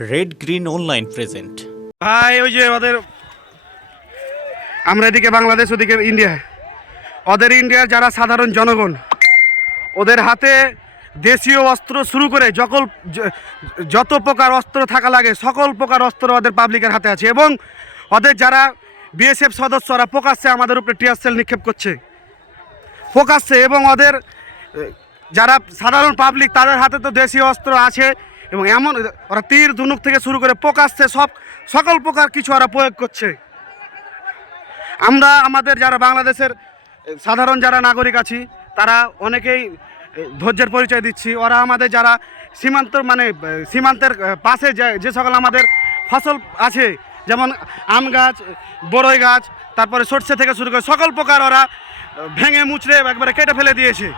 Red green online present ভাই, ওই যে ওদের আমরা এদিকে বাংলাদেশ, ওদিকে ইন্ডিয়া। ওদের ইন্ডিয়ার যারা সাধারণ জনগণ, ওদের হাতে দেশীয় অস্ত্র শুরু করে সকল য- যত প্রকার অস্ত্র থাকা লাগে, সকল প্রকার অস্ত্র ওদের পাবলিকের হাতে আছে। এবং ওদের যারা বিএসএফ সদস্যরা প্রকাশ্যে আমাদের উপরে টিয়ার সেল নিক্ষেপ করছে। প্রকাশ্যে এবং ওদের যারা সাধারণ পাবলিক তাদের হাতে তো দেশীয় অস্ত্র আছে। এবং এমন ওরা তীর ধনুক থেকে শুরু করে প্রকাশ্যে সব, সকল প্রকার কিছু ওরা প্রয়োগ করছে। আমরা আমাদের যারা বাংলাদেশের সাধারণ যারা নাগরিক আছি, তারা অনেকেই ধৈর্যের পরিচয় দিচ্ছি। ওরা আমাদের যারা সীমান্ত মানে সীমান্তের পাশে যে সকল আমাদের ফসল আছে, যেমন আম গাছ, বড়ই গাছ, তারপরে সর্ষে থেকে শুরু করে সকল প্রকার ওরা ভেঙে মুচড়ে একবারে কেটে ফেলে দিয়েছে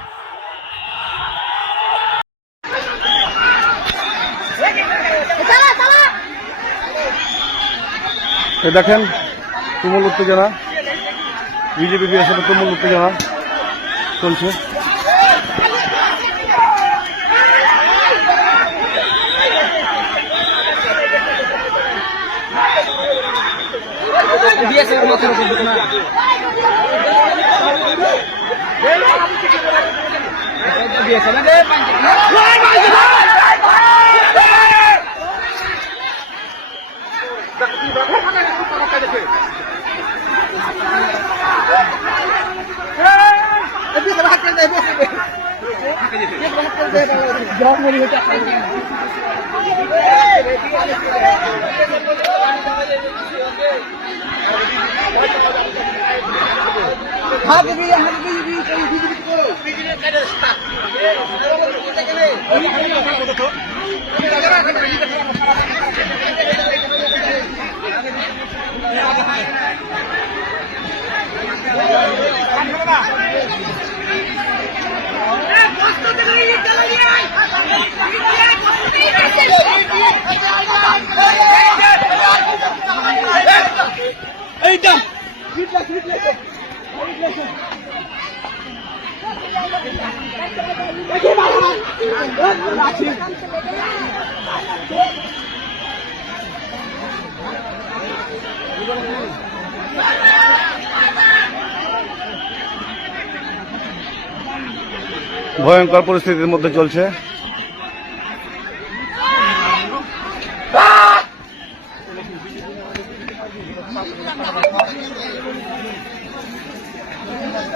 এই দেখেন তুমুল উত্তেজনা। বিজেপি বিএসএফের তুমুল উত্তেজনা চলছে। হাত দিয়ে হাত দিয়ে দিয়ে দিয়ে দিয়ে দিয়ে করো বিজনেস কাটে স্টাক এই কথা বলতে গেলে ভয়ঙ্কর পরিস্থিতির মধ্যে চলছে।